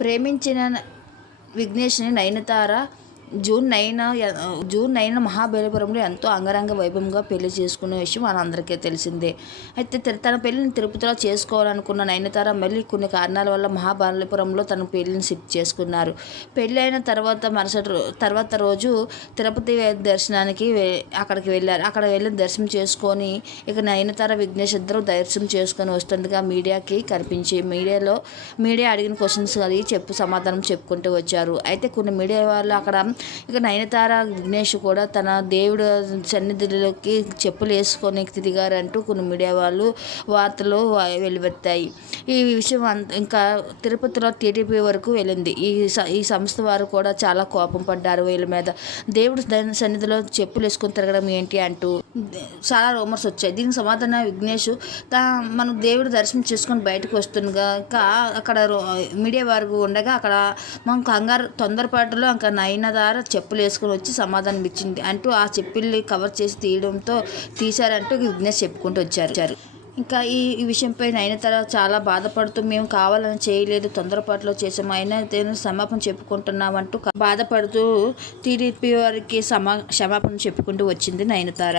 ప్రేమించిన విఘ్నేష్ని Nayanthara June nine June nine మహాబలిపురంలో ఎంతో అంగరంగ వైభవంగా పెళ్ళి చేసుకునే విషయం మనందరికీ తెలిసిందే. అయితే తిరు- తన పెళ్ళిని తిరుపతిలో చేసుకోవాలనుకున్న నయనతార మళ్ళీ కొన్ని కారణాల వల్ల మహాబలిపురంలో తన పెళ్ళిని షిఫ్ట్ చేసుకున్నారు. పెళ్ళి అయిన తర్వాత మరుసటి తర్వాత రోజు తిరుపతి దర్శనానికి అక్కడికి వెళ్ళారు. అక్కడ వెళ్ళి దర్శనం చేసుకొని ఇక నయనతార విఘ్నేష్ ఇద్దరు దర్శనం చేసుకొని వస్తుండగా మీడియాకి కనిపించి మీడియాలో మీడియా అడిగిన క్వశ్చన్స్ అది చెప్పు సమాధానం చెప్పుకుంటూ వచ్చారు. అయితే కొన్ని మీడియా వాళ్ళు అక్కడ ఇక నయనతార విఘ్నేష్ కూడా తన దేవుడు సన్నిధిలోకి చెప్పులు వేసుకొని తిరిగారంటూ కొన్ని మీడియా వాళ్ళు వార్తలు వెలువెత్తాయి. ఈ విషయం అంత ఇంకా తిరుపతిలో టీడీపీ వరకు వెళ్ళింది. ఈ ఈ సంస్థ వారు కూడా చాలా కోపం పడ్డారు వీళ్ళ మీద. దేవుడు సన్నిధిలో చెప్పులు వేసుకొని తిరగడం ఏంటి అంటూ చాలా రూమర్స్ వచ్చాయి. దీనికి సమాధానం విఘ్నేష్. మనం దేవుడు దర్శనం చేసుకొని బయటకు వస్తుండగా ఇంకా అక్కడ రో- మీడియా వారు ఉండగా అక్కడ మనం కంగారు తొందరపాటులో ఇంకా నయనదార చెప్పులు వేసుకొని వచ్చి సమాధానం ఇచ్చింది. అంటూ ఆ చెప్పుల్ని కవర్ చేసి తీయడంతో తీశారంటూ విఘ్నేష్ చెప్పుకుంటూ వచ్చారు. ఇంకా ఈ ఈ విషయంపై నయనతార చాలా బాధపడుతూ మేము కావాలని చేయలేదు తొందరపాటులో చేసాము అయినా నేను క్షమాపణ చెప్పుకుంటున్నామంటూ బాధపడుతూ టీడీపీ వారికి సమా క్షమాపణ చెప్పుకుంటూ వచ్చింది నయనతార.